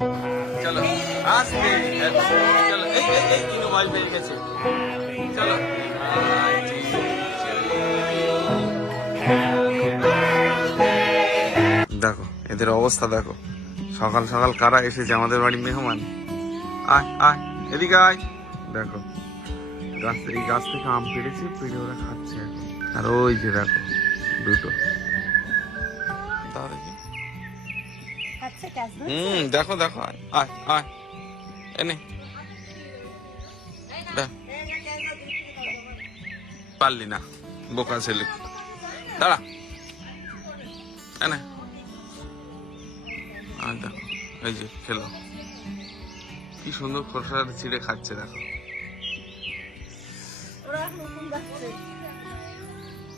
চলো আস্তে, চলো এই এই এই ইনু ভয় পেয়ে গেছে। চলো দেখো এদের অবস্থা দেখো, সকাল সকাল কারা এসেছে আমাদের বাড়ি মেহমান। আয় আয় এদিকে আয়। দেখো এই গাছ থেকে আম পেড়েছে, পেড়ে ওরা খাচ্ছে এখন। আর ওই যে দেখো দুটো, দেখি দেখো দেখো, আয় আয় আয় এনে পারলি না বোকা ছেলে, দাঁড়া এনে। আর দেখো এই যে খেলো, কি সুন্দর খোসা ছিঁড়ে খাচ্ছে দেখো।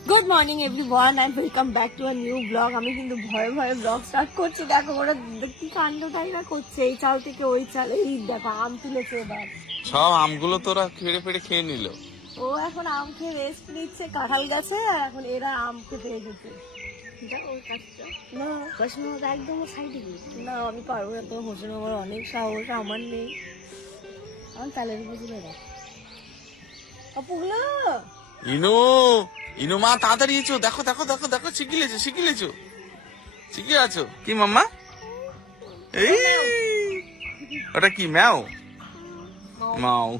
Good morning everyone and welcome back to a new blog. আমি কিন্তু ভয়ে ভয়ে ব্লগ স্টার্ট করছি। দেখো ওরা কি কাণ্ডটাই না করছে, এই চাল থেকে ওই চাল। এই দেখো আম তুলেছে, এবার সব আমগুলো তোরা খেড়ে ফেড়ে খেয়ে নিল। ও এখন আম খেয়ে রেস্ট নিচ্ছে কাঁঠাল গাছে, এখন এরা আম খেতে এসেছে। একদম সাইডে না, আমি পারবো না। তোমার হোসেন আমার অনেক সাহস, আমার নেই। আমার তালের উপর তুলে দেখ অপুগুলো। ইনু ইনু মা তাড়াতাড়ি এসো, দেখো দেখো দেখো দেখো, শিখিলেছো শিখিলেছো শিখে আছো কি মাম্মা? এই ওটা কি ম্যাও? মাও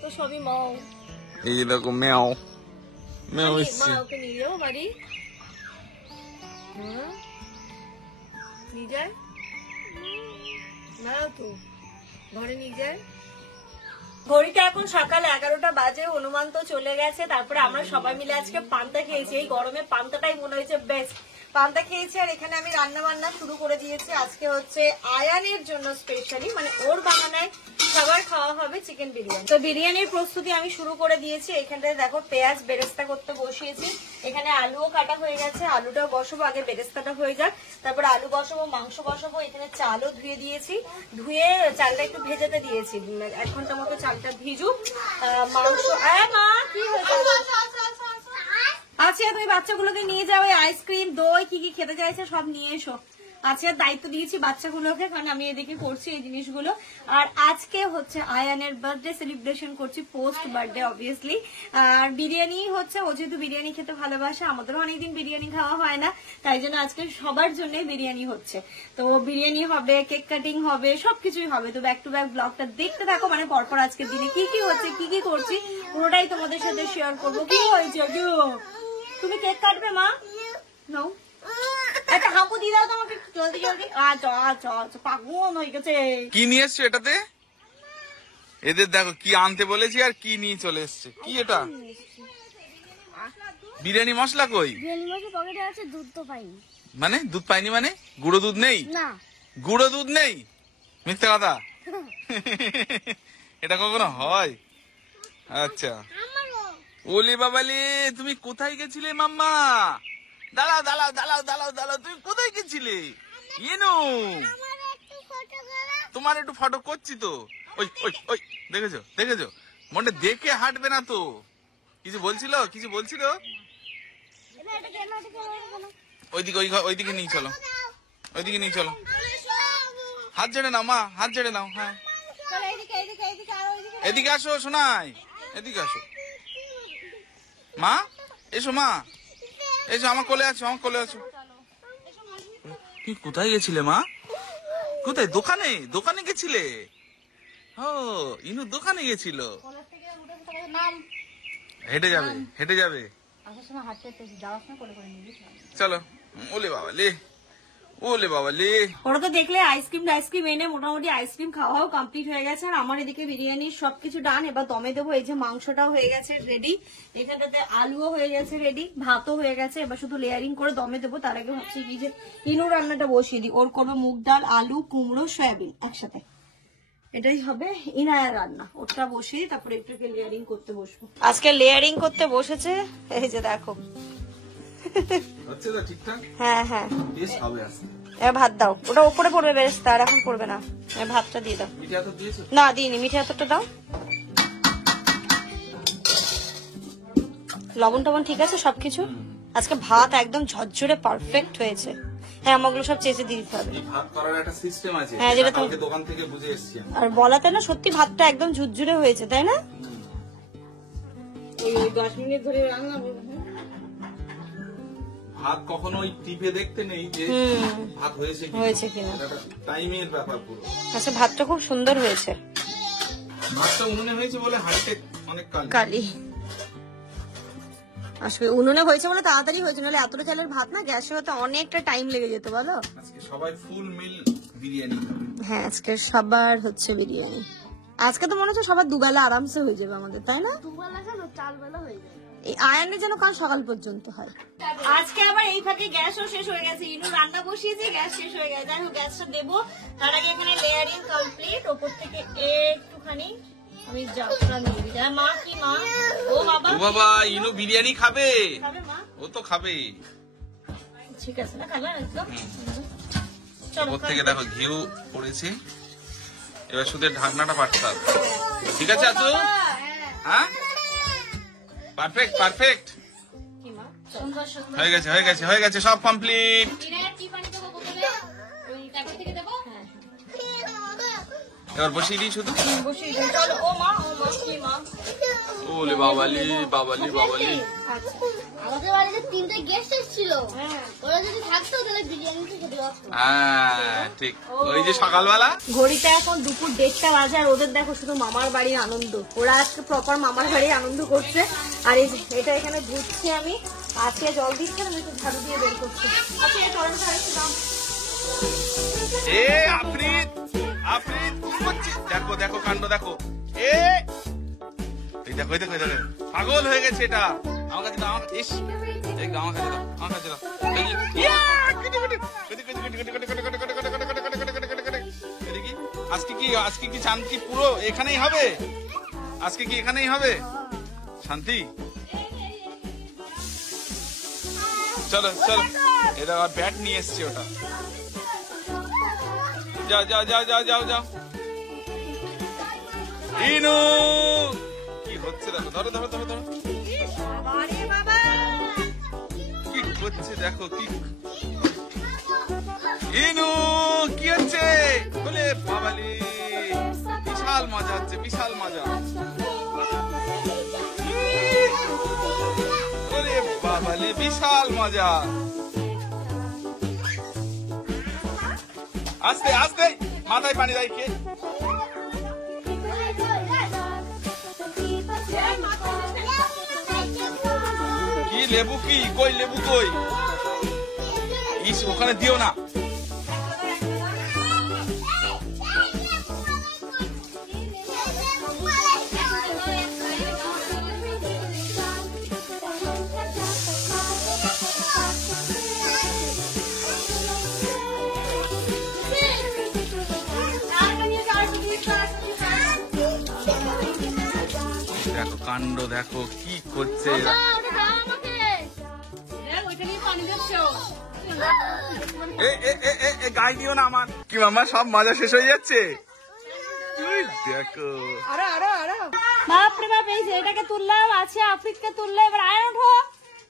তো সবই মাও। এই যে দেখো ম্যাও ম্যাও মা এসছে। ওকে নিয়ে যাবো বাড়ি, নিয়ে যায় না তো ঘরে নিয়ে যায়। ঘড়িটা এখন সকাল 11টা বাজে, হনুমান তো চলে গেছে। তারপরে আমরা সবাই মিলে আজকে পান্তা খেয়েছি। এই গরমে পান্তাটাই মনে হয়েছে বেস্ট। পান্তা খেয়েছি আর এখানে আমি রান্না বান্না শুরু করে দিয়েছি। আজকে হচ্ছে আয়ানের জন্য স্পেশালি, মানে ওর বানানায় সবার খাওয়া হবে চিকেন বিরিয়ানি। তো বিরিয়ানির প্রস্তুতি আমি শুরু করে দিয়েছি। এখানটায় দেখো পেঁয়াজ বেরেস্তা করতে বসিয়েছি। এখানে আলুও কাটা হয়ে গেছে, আলুটাও বসাবো, আগে বেরেস্তাটা হয়ে যাক, তারপরে আলু বসাবো, মাংস বসাবো। এখানে চালও ধুয়ে দিয়েছি, ধুয়ে চালটা একটু ভেজাতে দিয়েছি। 1 ঘন্টা মতো চালটা ভিজুক। মাংস মা কি হয়েছে? আচ্ছা তুমি বাচ্চাগুলোকে নিয়ে যাও, আইসক্রিম দই কি কি খেতে চাইছে সব নিয়ে এসো। আজকে দায়িত্ব দিয়েছি বাচ্চাগুলোকে, কারণ আমি এদিকে করছি এই জিনিসগুলো। আর আজকে হচ্ছে আয়ানের বার্থডে সেলিব্রেশন করছি, পোস্ট বার্থডে অবভিয়াসলি। আর বিরিয়ানি হচ্ছে, ও যেহেতু বিরিয়ানি খেতে ভালোবাসে, আমাদেরও অনেকদিন বিরিয়ানি খাওয়া হয় না, তাই জন্য আজকে সবার জন্য বিরিয়ানি হচ্ছে। তো বিরিয়ানি হবে, কেক কাটিং হবে, সবকিছুই হবে। তো ব্যাক টু ব্যাক ব্লগটা দেখতে থাকো, মানে পরপর আজকের দিনে কি কি হচ্ছে, কি কি করছি পুরোটাই তোমাদের সাথে শেয়ার করবো। কি হয়েছে তুমি কেক কাটবে মা? নাও একটা হাঁপু দিয়ে দাও তো আমাকে জলদি জলদি। আচ্ছা পাগল হয়ে গেছে। কি নিয়ে এসছো এটাতে? এদের দেখো কি আনতে বলেছি আর কি নিয়ে চলে এসছে। কি এটা? বিরিয়ানি মশলা কই? বিরিয়ানি মশলা পকেটে আছে, দুধ তো পাইনি। মানে দুধ পাইনি মানে? গুঁড়ো দুধ নেই? না গুঁড়ো দুধ নেই? মিথ্যে কথা। এটা কখনো হয়? আচ্ছা ওলি বাবালি, তুমি কোথায় গেছিলে মাম্মা? দাঁড়াও দাঁড়াও দাঁড়াও দাঁড়াও দাঁড়াও, তুমি কোথায় গেছিলে? ইনু তোমার একটু ফটো করছি তো। ওই ওই ওই দেখেছো দেখেছো, মনে দেখে হাঁটবে না তো। কিছু বলছিল কিছু বলছিল। ওইদিকে ওইদিকে নিয়ে চলো, ওইদিকে নিয়ে চলো। হাত ঝেড়ে নাও মা, হাত ঝেড়ে নাও। হ্যাঁ এদিকে আসো শোনাই, এদিকে আসো মা, এসো মা এসো, আমার কোলে আছো, আমার কোলে আছো। তুমি কোথায় গেছিলে মা? কোথায়? দোকানে? দোকানে গেছিলে? ও ইনু দোকানে গেছিল। হেঁটে যাবে হেঁটে যাবে, চলো। ওলে বাবা লে, ওলে বাবা লে। ওরা তো দেখলে আইসক্রিম এনে মোটামুটি আইসক্রিম খাওয়াও কমপ্লিট হয়ে গেছে। আর আমার এদিকে বিরিয়ানি সবকিছু ডান, এবার দমে দেবো। এই যে মাংসটাও হয়ে গেছে রেডি, এখানটাতে আলুও হয়ে গেছে রেডি, ভাতও হয়ে গেছে। এবার শুধু লেয়ারিং করে দমে দেবো। তার আগে ভাবছি কি যে ইনু রান্নাটা বসিয়ে দিই। ওর করবে মুগ ডাল, আলু, কুমড়ো, সয়াবিন একসাথে, এটাই হবে ইনায়ার রান্না। ওটা বসিয়ে তারপরে একটু লেয়ারিং করতে বসবো। আজকে লেয়ারিং করতে বসেছে, এই যে দেখো। হচ্ছে তো ঠিকঠাক? হ্যাঁ হ্যাঁ বেশ হবে আজকে। ভাত দাও, ওটা উপরে পড়বে বেরেস্তা, আর এখন পড়বে না। ভাতটা দিয়ে দাও। মিঠে আতর দিয়েছো? না দিইনি, মিঠে আতরটা দাও। লবণ টবণ ঠিক আছে সবকিছু। আজকে ভাত একদম ঝরঝরে পারফেক্ট হয়েছে। হ্যাঁ আমাগুলো সব চেঁচে দিয়ে দিতে হবে। এই ভাত করার একটা সিস্টেম আছে, হ্যাঁ, যেটা যেটা কালকে দোকান থেকে বুঝে এসেছি আমি। আর বলাতে না সত্যি ভাতটা একদম ঝুরঝুরে হয়েছে, তাই না? ওই 10 মিনিট ধরে রান্না। ভাত কখনো ওই টিপে দেখতে নেই যে ভাত হয়েছে কিনা, এটা টাইমের ব্যাপার পুরো। আচ্ছা, ভাতটা খুব সুন্দর হয়েছে। ভাতটা উনুনে হয়েছে বলে হাঁড়িতে অনেক কালি। আসলে উনুনে হয়েছে বলে তাড়াতাড়ি হয়েছে, নাহলে এতটা চালের ভাত না গ্যাসে হতে অনেকটা টাইম লেগে যেত, বলো। আজকে সবাই ফুল মিল বিরিয়ানি খাবে। হ্যাঁ, আজকে সবার হচ্ছে বিরিয়ানি। আজকে তো মনে হচ্ছে সবার দুবেলা আরামসে হয়ে যাবে আমাদের, তাই না? দুবেলা কেন, 4 বেলা হয়ে যাবে। এই আয়ানের যেন কাল সকাল পর্যন্ত হয়। আজকে আবার এই ফাঁকে গ্যাসও শেষ হয়ে গেছে। ইনু রান্না বসিয়েছে, গ্যাস শেষ হয়ে গেছে। যাই হোক, গ্যাসটা দেবো। তার আগে এখানে লেয়ারিং কমপ্লিট। ওপর থেকে একটুখানি আমি জাফরান দিয়ে দিই। মা কি মা? ও বাবা, ও বাবা, ইনু বিরিয়ানি খাবে। খাবে মা? ও তো খাবে। ঠিক আছে না, খাবে একদম। চলো, ওপর থেকে দেখো ঘিউ পড়েছে, এবার শুধু ঢাকনাটা পাঠতে হবে। ঠিক আছে আচু? হ্যাঁ, পারফেক্ট পারফেক্ট। কি মা? সুন্দর সুন্দর হয়ে গেছে হয়ে গেছে হয়ে গেছে, সব কমপ্লিট। কি পানি দেবো বোতলে? ওই ট্যাপের থেকে দেবো? হ্যাঁ, এবার বসিয়ে দিই শুধু। বসিয়ে দিই। চলো। ও মা কি মা? ওলে বাবালি বাবালি বাবালি। আচ্ছা, আমাদের বাড়িতে 3টে গেস্ট এসেছিল, হ্যাঁ। ওরা যদি থাকতো তাহলে বিরিয়ানিটা খেতে পারতো। হ্যাঁ ঠিক, ওই যে সকালবেলা। ঘড়িতে এখন দুপুর 1:30 বাজে, আর ওদের দেখো শুধু মামার বাড়ির আনন্দ। ওরা আজকে প্রপার মামার বাড়ি আনন্দ করছে। আর এই যে এটা এখানে ধুচ্ছি আমি, আজকে জল দিচ্ছে, আমি একটু ঝাড়ু দিয়ে বের করছি। আচ্ছা, এই টরেন্টটা একটু দাও। এ আফরিদ আফরিদ কি করছিস? দেখো দেখো কাণ্ড দেখো। এই দেখো এই দেখো এই দেখো, পাগল হয়ে গেছে এটা। আমার কাছে দাও, ইস এই আমার কাছে দাও, আমার কাছে দাও। এই যে ইয়া কিটি কিটি কিটি কিটি কিটি কিটি কিটি কিটি কিটি কিটি কিটি কিটি কিটি। এদিকে আজকে কি চান কি পুরো এখানেই হবে? আজকে কি এখানেই হবে শান্তি? চলো চলো, এটা আর ব্যাট নিয়ে এসছে ওটা। যাও যাও যাও যাও যাও যাও। ইনু কি হচ্ছে দেখো, ধরো ধরো ধরো ধরো, আরে বাবা, কি হচ্ছে দেখো কি। ইনু কি হচ্ছে বলে বাবালি, বিশাল মজা হচ্ছে, বিশাল মজা। ওরে বাবালি, বিশাল মজা। আস্তে আস্তে, মাথায় পানি দেয় কে? কি লেবু, কি কই লেবু কই? ইস, ওখানে দিও না। দেখো কাণ্ড দেখো কি করছে এরা। গায়ে দিও না আমার। কি মামা, সব মজা শেষ হয়ে যাচ্ছে? দেখো বাপরে বাপ, এই যে এটাকে তুললাম, আছে আফ্রিককে তুললাম, এবার আয়ান ওঠো।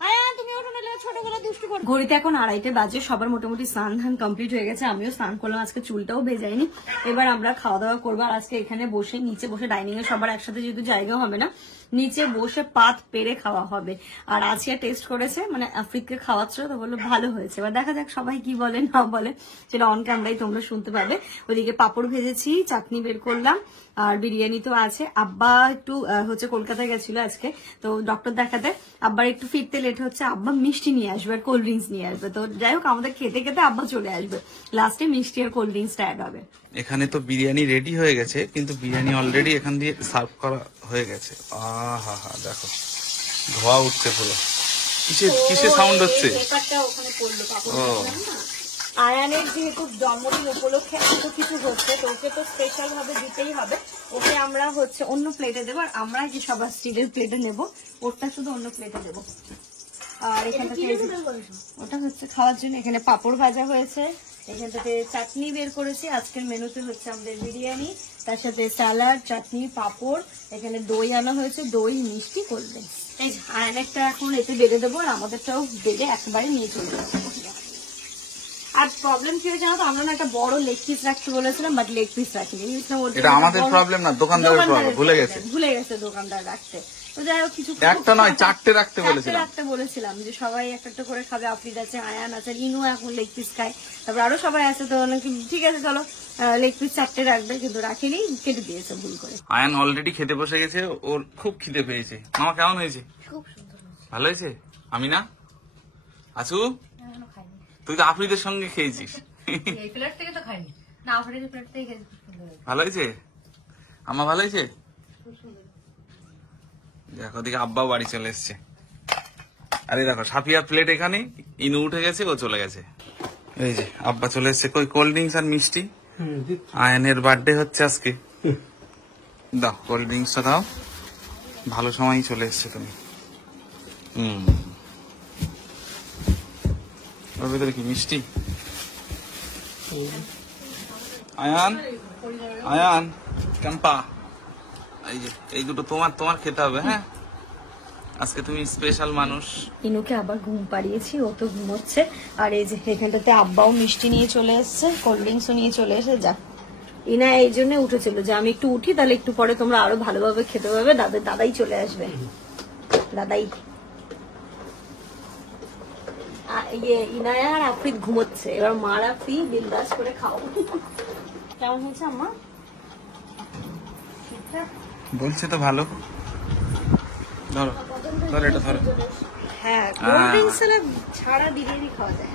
আয়ান তুমি ওঠো, নাহলে ছোটগুলো দুষ্টু করবে। ঘড়িতে এখন 2:30 বাজে, সবার মোটামুটি স্নান ধান কমপ্লিট হয়ে গেছে। আমিও স্নান করলাম, আজকে চুলটাও ভেজাইনি। এবার আমরা খাওয়া দাওয়া করবো। আর আজকে এখানে বসে, নিচে বসে, ডাইনিং এ সবার একসাথে যেহেতু জায়গা হবে না, নিচে বসে পাত পেরে খাওয়া হবে। আর আছিয়া টেস্ট করেছে, মানে আফ্রিককে খাওয়াচ্ছিল, তো বললো ভালো হয়েছে। এবার দেখা যাক সবাই কি বলে না বলে, সেটা অন ক্যামেরাই তোমরা শুনতে পাবে। ওইদিকে পাপড় ভেজেছি, চাটনি বের করলাম, আর বিরিয়ানি তো আছে। আব্বা একটু হচ্ছে কলকাতায় গেছিল আজকে, তো ডক্টর দেখাতে। আব্বার একটু ফিরতে লেট হচ্ছে, আব্বা মিষ্টি নিয়ে আসবে আর কোল্ড ড্রিঙ্কস নিয়ে আসবে। তো যাই হোক, আমাদের খেতে খেতে আব্বা চলে আসবে, লাস্টে মিষ্টি আর কোল্ড ড্রিঙ্কসটা অ্যাড হবে। এখানে তো বিরিয়ানি রেডি হয়ে গেছে, কিন্তু বিরিয়ানি অলরেডি এখান দিয়ে সার্ভ করা হয়ে গেছে। আহা হা, দেখো ধোয়া উঠছে পুরো। কিসে সাউন্ড হচ্ছে? ও, আয়ানের যেহেতু জন্মদিন উপলক্ষে এত কিছু হচ্ছে, তো ওকে তো স্পেশাল ভাবে দিতেই হবে। ওকে আমরা হচ্ছে অন্য প্লেটে দেবো, আর আমরা যে সবার স্টিলের প্লেটে নেবো, ওটা শুধু অন্য প্লেটে দেবো। আর এখান থেকে ওটা হচ্ছে খাওয়ার জন্য। এখানে পাপড় ভাজা হয়েছে, এখান থেকে চাটনি বের করেছি। আজকের মেনুতে হচ্ছে আমাদের বিরিয়ানি, তার সাথে স্যালাড, চাটনি, পাপড়। এখানে দই আনা হয়েছে, দই, মিষ্টি, কোল্ড ড্রিঙ্কস। এই আয়ানেরটা এখন এতে বেড়ে দেবো, আর আমাদেরটাও বেড়ে একেবারে নিয়ে চলে যাবো। আর প্রবলেম কি হয়েছে জানো তো, আমরা না একটা বড় লেগ পিস রাখতে বলেছিলাম, বাট লেগ পিস রাখিনি। এটা আমাদের প্রবলেম না, দোকানদারের প্রবলেম, ভুলে গেছে দোকানদার রাখতে। তো যাই হোক, কিছু একটা নয় 4টে রাখতে বলেছিলাম যে সবাই একটা একটা করে খাবে। আফরিদ আছে, আয়ান আছে, ইনু এখন লেগ পিস খায়, তারপর আরো সবাই আছে। তো নাকি ঠিক আছে চলো লেগ পিস 4টে রাখবে, কিন্তু রাখিনি, কেটে দিয়েছে ভুল করে। আয়ান অলরেডি খেতে বসে গেছে, ওর খুব খিদে পেয়েছে। মামা কেমন হয়েছে? খুব সুন্দর। ভালো হয়েছে? আমি না আসু, তুই তো আফরিদের সঙ্গে খেয়েছিস। এই প্লেট থেকে তো খাইনি না, আফরিদের প্লেট থেকে খেয়েছি। ভালো হয়েছে? আমার ভালো হয়েছে? দেখো দিকে আব্বাও বাড়ি চলে এসছে। আরে দেখো সাফিয়ার প্লেট এখানে, ইনু উঠে গেছে, ও চলে গেছে। এই যে আব্বা চলে এসছে, কই কোল্ড ড্রিঙ্কস আর মিষ্টি। আয়নের বার্থডে হচ্ছে আজকে, দাও কোল্ড ড্রিঙ্কসটা দাও। ভালো সময় চলে এসছে তুমি। ওর ভেতরে কি মিষ্টি? আয়ান, আয়ান, ক্যাম্পা, এই যে এই দুটো তোমার খেতে হবে। হ্যাঁ, আজকে তুমি স্পেশাল মানুষ। ইনুকে আবার ঘুম পাড়িয়েছি, ও তো ঘুমোচ্ছে। আর এই যে এখানটাতে আব্বাও মিষ্টি নিয়ে চলে এসছে, কোল্ড ড্রিঙ্কসও নিয়ে চলে এসে যা। ইনা এই জন্য উঠেছিল যে আমি একটু উঠি, তাহলে একটু পরে তোমরা আরো ভালোভাবে খেতে পাবে। দাদাই চলে আসবে, দাদাই। ইনায়া আর আফরিদ ঘুমোচ্ছে, এবার মারা ফ্রি, বিন্দাস করে খাও। কেমন হয়েছে আম্মা? ঠিকঠাক বলছে তো ভালো। ধরো ধরো, এটা ধরো। হ্যাঁ, কোল্ড ড্রিঙ্কস ছাড়া বিরিয়ানি খাওয়া যায়।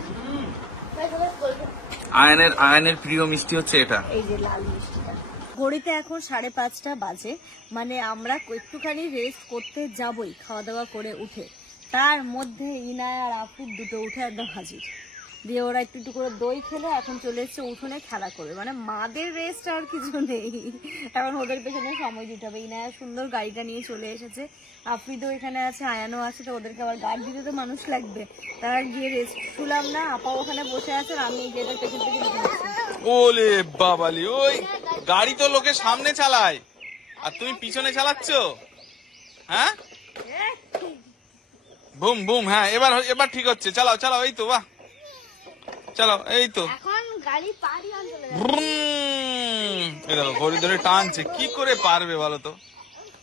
আয়নের প্রিয় মিষ্টি হচ্ছে এটা, এই যে লাল মিষ্টিটা। ঘড়িতে এখন 5:30 বাজে, মানে আমরা একটুখানি রেস্ট করতে যাবই খাওয়া দাওয়া করে উঠে। তার মধ্যে ইনায়া আর আফরিদ দুটো উঠে একদম হাজির, দিয়ে ওরা একটু একটু করে দই খেলে এখন চলে এসছে উঠোনে খেলা করবে। মানে মাদের রেস্ট আর কিছু নেই, এখন ওদের পেছনে সময় দিতে হবে। ইনায়া সুন্দর গাড়িটা নিয়ে চলে এসেছে, আফরিদও এখানে আছে, আয়ানও আছে, তো ওদেরকে আবার গার্ড দিতে তো মানুষ লাগবে। তারা গিয়ে রেস্ট শুলাম না, আপা ওখানে বসে আছে, আর আমি গেটের পেছন থেকে ঢুকে যাচ্ছি। ওলে বাবালি, ওই গাড়ি তো লোকে সামনে চালায় আর তুমি পিছনে চালাচ্ছ। হ্যাঁ, বুম বুম। হ্যাঁ, এবার ঠিক হচ্ছে, চালাও চালাও, এই তো বাহ, চালাও, এই তো। এখন গাড়ি পাড়ি অঞ্চলে এই দেখো ঘড়ি ধরে টানছে, কি করে পারবে বলো তো?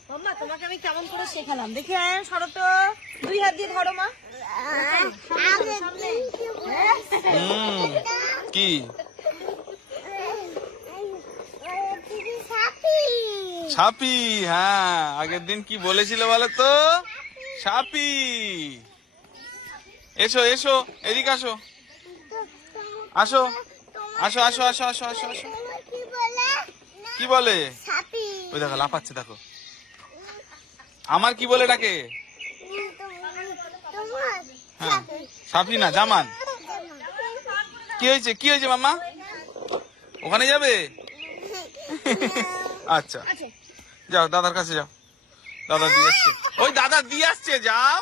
মাম্মা তোমাকে আমি কেমন করে শেখালাম, দেখি আয়ান সরো তো, 2 হাত দিয়ে ধরো মা। কি ছাপি? হ্যাঁ, আগের দিন কি বলেছিল বলো তো? ছাপি। এসো এসো, এদিকে আসো, আসো আসো আসো আসো আসো আসো আসো। কি বলে? ওই দেখো লাফাচ্ছে, দেখো। আমার কি বলে ডাকে? হ্যাঁ, সাফি না, জামান। কি হয়েছে, কি হয়েছে মাম্মা? ওখানে যাবে? আচ্ছা যাও, দাদার কাছে যাও, দাদা দিয়ে আসছে। ওই দাদা দিয়ে আসছে, যাও।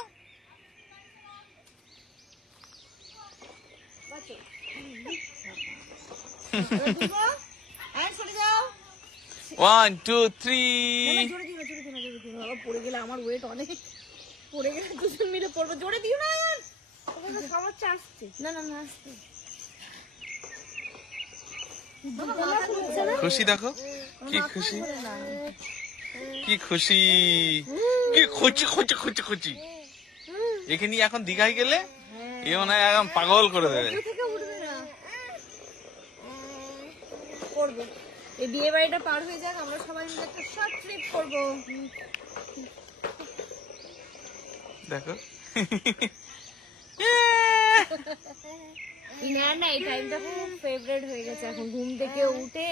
One, two, three. পড়ে গেলে আমার ওয়েট অনেক, পড়ে গেলে দুজন মিলে পড়বো। জোরে দিও না, সবার চান্স। না না না, আসতে খুশি দেখো, কি খুশি, কি খুশি, কি খুশি খুশি খুশি খুশি। এখানে এখন দীঘায় গেলে এ মনে হয় একদম পাগল করে দেবে। করবো এই বিয়ে বাড়িটা পার হয়ে যাক, আমরা সবাই মিলে একটা শর্ট ট্রিপ করবো। দেখো না, এই টাইমটা খুব ফেভারিট হয়ে গেছে। এখন ঘুম থেকে উঠে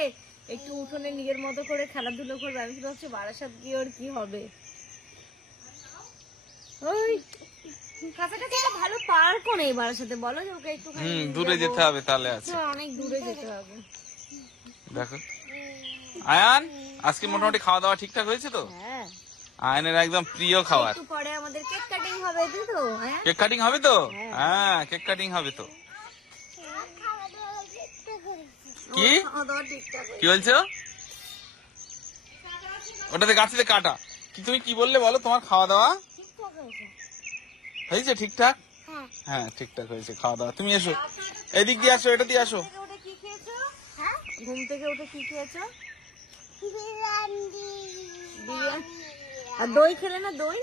একটু উঠোনে নিজের মতো করে খেলাধুলো করবে। আমি শুধু ভাবছি বারাসাত গিয়ে ওর কি হবে। ওই কাছাকাছি একটা ভালো পার্কও নেই বারাসাতে, বলো যে ওকে একটু দূরে যেতে হবে, তাহলে আছে অনেক দূরে যেতে হবে। দেখো আয়ান, আজকে মোটামুটি খাওয়া দাওয়া ঠিকঠাক হয়েছে তো? হ্যাঁ, আয়নের একদম প্রিয় খাবার। একটু পরে আমাদের কেক কাটিং হবে, তাই তো? হ্যাঁ, কেক কাটিং হবে তো? হ্যাঁ, কেক কাটিং হবে তো। কি কি বলছো? ওটাতে গাছেতে কাটা। কি তুমি কি বললে বলো? তোমার খাওয়া দাওয়া হয়েছে ঠিকঠাক? হ্যাঁ ঠিকঠাক হয়েছে খাওয়া দাওয়া। তুমি এসো, এদিক দিয়ে আসো, এটা দিয়ে আসো। ওটা কি খেয়েছো? ঘুম থেকে উঠে কি খেয়েছো? বিরিয়ানি। আর দই খেলে না? দই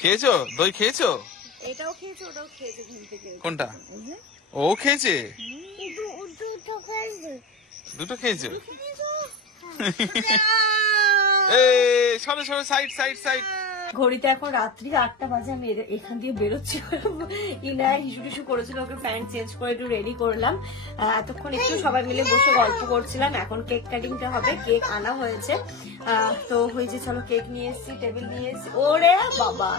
খেয়েছো? দই খেয়েছো? এটাও খেয়েছো, ওটাও খেয়েছো ঘুম থেকে। কোনটা? ও খেয়েছে? দুটো খেয়েছো? এই সরো সরো, সাইড সাইড সাইড। ঘড়িতে এখন রাত্রি 8টা বাজে। আমি এখান দিয়ে বেরোচ্ছি। ইনায় হিসু টিসু করেছিল, ওকে প্যান্ট চেঞ্জ করে একটু রেডি করলাম। এতক্ষণ একটু সবাই মিলে বসে গল্প করছিলাম। এখন কেক কাটিংটা হবে, কেক আনা হয়েছে। তো হয়েছে, চলো কেক নিয়ে এসেছি, টেবিল নিয়ে এসেছি। ওরে বাবা,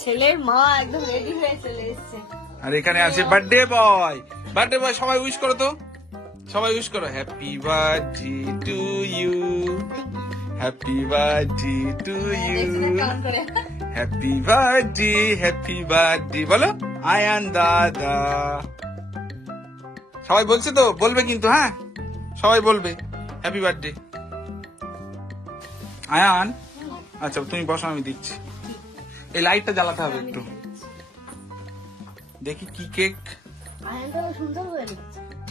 ছেলের মা একদম রেডি হয়ে চলে এসছে। আর এখানে আছে বার্থডে বয়। বার্থডে বয়, সবাই উইশ করো তো, সবাই উইশ করো। Happy birthday to you, happy birthday to you, happy birthday বলো আয়ান দাদা। সবাই বলছে তো, বলবে কিন্তু, হ্যাঁ সবাই বলবে হ্যাপি বার্থডে। আয়ান আচ্ছা তুমি বসো, আমি দিচ্ছি। এই লাইটটা জ্বালাতে হবে একটু। দেখি কি কেক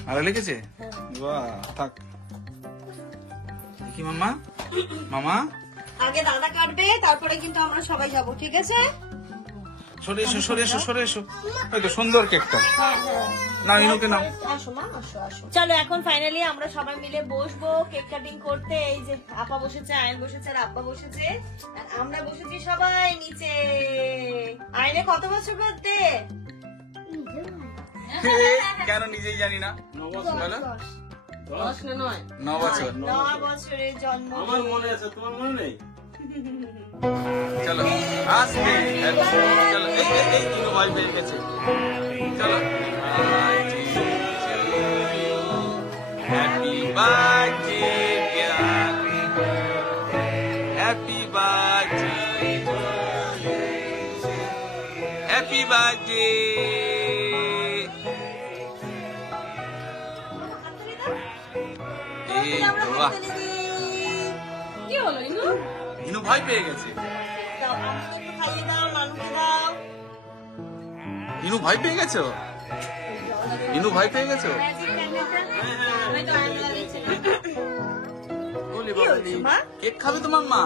ভালো লেগেছে? বাহ, থাক দেখি। মামা মামা আগে দাদা কাটবে, তারপরে কিন্তু আমরা সবাই যাব, ঠিক আছে? সরে এসো সরে এসো সরে এসো। ওই তো সুন্দর কেকটা। না ইনুকে নাও। আসো মা, আসো আসো। চলো এখন ফাইনালি আমরা সবাই মিলে বসবো কেক কাটিং করতে। এই যে আপা বসেছে, আয়ন বসেছে, আর আব্বা বসেছে, আর আমরা বসেছি সবাই নিচে। আয়নে কত বছর বার্থডে? কেন নিজেই জানি না। 9 বছর বলো। 9 বছর। 9 বছরের জন্ম। আমার মনে আছে, তোমার মনে নেই? চলো আসবে। চলো এই ইনু ভাই পেয়ে গেছে। চলো happy birthday, happy birthday, happy birthday. কি হলো ইনু? ইনু ভয় পেয়ে গেছে। দাও আমাকে একটু খাইয়ে দাও, নানুকে দাও। ইনু ভয় পেয়ে গেছো? ইনু ভয় পেয়ে গেছো? আমি তো আয়ন দিচ্ছি না। বলি কি হচ্ছে মা? কেক খাবে তোমার মা?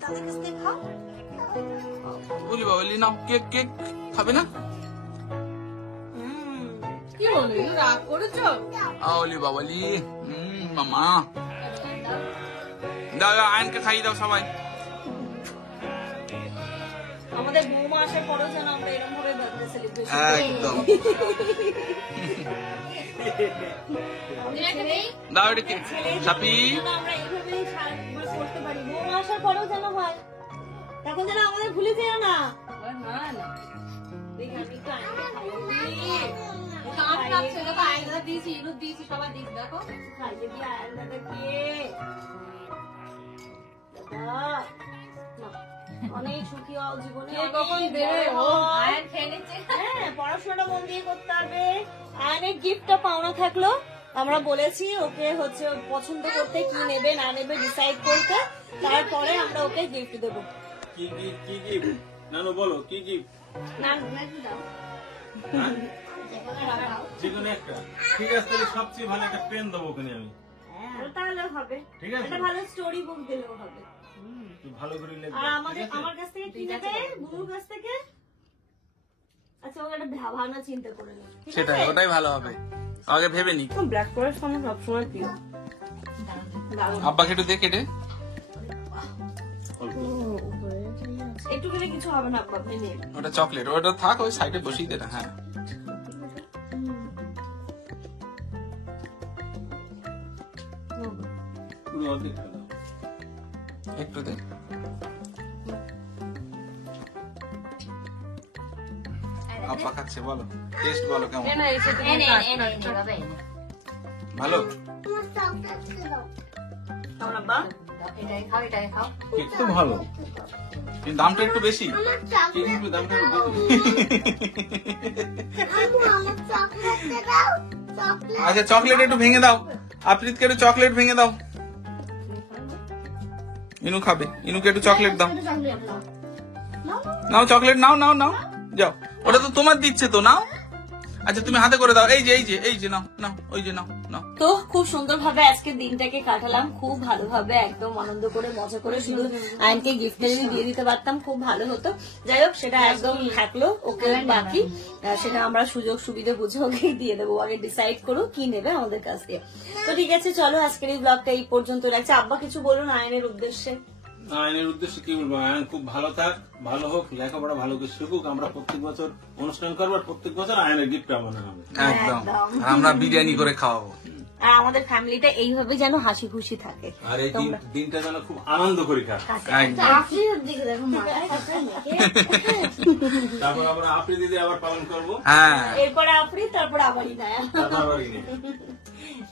দাদার কাছ থেকে খাও। বলি বাবলি নাও, কেক কেক খাবে না? কি হলো ইনু, রাগ করেছো? আওলি বাবলি মামা দাও দাও, আয়নকে খাইয়ে দাও সবাই। আমাদের বৌমা আসার পরেও যেন আমরা এরকম ভাবে বার্থডে সেলিব্রেশন একদম দাও এটা কি সাপি। আমরা এইভাবেই সারাবার করতে পারি। বৌমা আসার পরেও যেন হয়, তখন যেন আমাদের ভুলে যেও না। দেখি আমি একটু আয়নকে খাইয়ে দিই আয়ন দাদাকে। দাদা অনেক সুখী হও জীবনে। হ্যাঁ, পড়াশোনাটা মন দিয়ে করতে হবে। আয়নের গিফটটা পাওনা থাকলো, আমরা বলেছি ওকে হচ্ছে পছন্দ করতে, কি নেবে না নেবে ডিসাইড করতে, তারপরে আমরা ওকে গিফট দেবো। কি গিফট? কি গিফট? নানু বলো কি গিফট? যেকোনো একটা। ঠিক আছে, তাহলে সবচেয়ে ভালো একটা পেন দেবো ওখানে আমি। তাহলে হবে, ঠিক আছে। একটা ভালো স্টোরি বুক দিলেও হবে। তুই ভালো করে লিখবি। আর আমার কাছ থেকে কি নেবে? বুনুর কাছ থেকে। আচ্ছা ওকে একটা ভাবনা চিন্তা করে নেব। সেটাই, ওটাই ভালো হবে। আগে ভেবে নি। ব্ল্যাক ফরেস্ট আমার সবসময় প্রিয়। আব্বাকে একটু দেখে দে। একটু করে কিছু হবে না আব্বা, আপনি নিন। ওটা চকলেট, ওটা থাক ওই সাইডে বসিয়ে দে না। হ্যাঁ পুরো অর্ধেক খেয়ে দাও। একটু দে। আব্বা খাচ্ছে, বলো টেস্ট বলো কেমন? ভালো। কেমন আব্বা? কেক তো ভালো, কিন্তু দামটা একটু বেশি। কেক একটু দামটা একটু বেশি। আচ্ছা চকলেট একটু ভেঙে দাও, আপ্রিতকে একটু চকলেট ভেঙে দাও। ইনু খাবে, ইনুকে একটু চকলেট দাও। নাও চকলেট নাও নাও নাও যাও, ওটা তো তোমার দিচ্ছে তো, নাও। আচ্ছা তুমি হাতে করে দাও, এই যে নাও নাও, ওই যে নাও নাও। তো খুব সুন্দর ভাবে আজকে দিনটাকে কাটালাম, খুব ভালোভাবে একদম আনন্দ করে মজা করে, শুধু আয়নকে গিফটটা যদি দিয়ে দিতে পারতাম খুব ভালো হতো। যাই হোক সেটা একদম থাকলো, ওকে বাকি সেটা আমরা সুযোগ সুবিধা বুঝে ওকে দিয়ে দেবো, আগে ডিসাইড করো কি নেবে আমাদের কাছ দিয়ে। তো ঠিক আছে চলো আজকের এই ব্লগটা এই পর্যন্ত রাখছি। আব্বা কিছু বলুন আয়নের উদ্দেশ্যে। আয়নের উদ্দেশ্যে কি বলবো, আয়ন খুব ভালো থাক, ভালো হোক, লেখাপড়া ভালো করে শিখুক। আমরা প্রত্যেক বছর অনুষ্ঠান করবো, আর প্রত্যেক বছর আয়নের গিফট পাবো না হবে। একদম, আর আমরা বিরিয়ানি করে খাওয়াবো। আর আমাদের ফ্যামিলিটা এইভাবে যেন হাসি খুশি থাকে। আর এই দিনটা যেন খুব আনন্দ করি খাক। একদম। আফ্রিকার দিকে দেখো মা তারপর আবার আপনি দিদি আবার পালন করবো, হ্যাঁ, এরপরে আপনি তারপর আমারই না, তারপর আবার ইনি।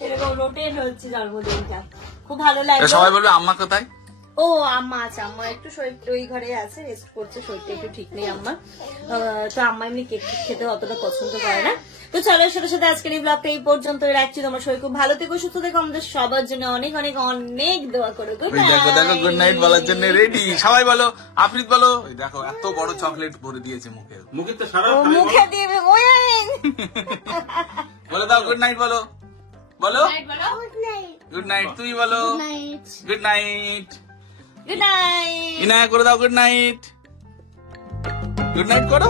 এরকম রোটেট হচ্ছে জন্মদিনটা, খুব ভালো লাগে। সবাই বলবে আম্মা কোথায়? ও আম্মা আছে, আম্মা একটু শরীর ওই ঘরে আছে, রেস্ট করছে, শরীরটা একটু ঠিক নেই আম্মা। তো আম্মা এমনি কেক খেতে অতটা পছন্দ করে না। তো চলো সাথে সাথে আজকের এই ব্লগটা এই পর্যন্ত রাখছি। তোমরা সবাই খুব ভালো থেকো, সুস্থ থেকো, আমাদের সবার জন্য অনেক অনেক অনেক দোয়া করো। Good ওই দেখো দেখো night. গুড নাইট বলার জন্য রেডি। সবাই বলো, আফ্রিদ বলো, ওই দেখো এত বড় চকলেট ভরে দিয়েছে মুখে। মুখে তো সারা ও মুখে দিবে ওয়েন। বলে দাও গুড নাইট বলো, বলো গুড নাইট গুড নাইট, তুমি বলো night good night. Good night. Inaya করে দাও গুড নাইট, গুড নাইট করো।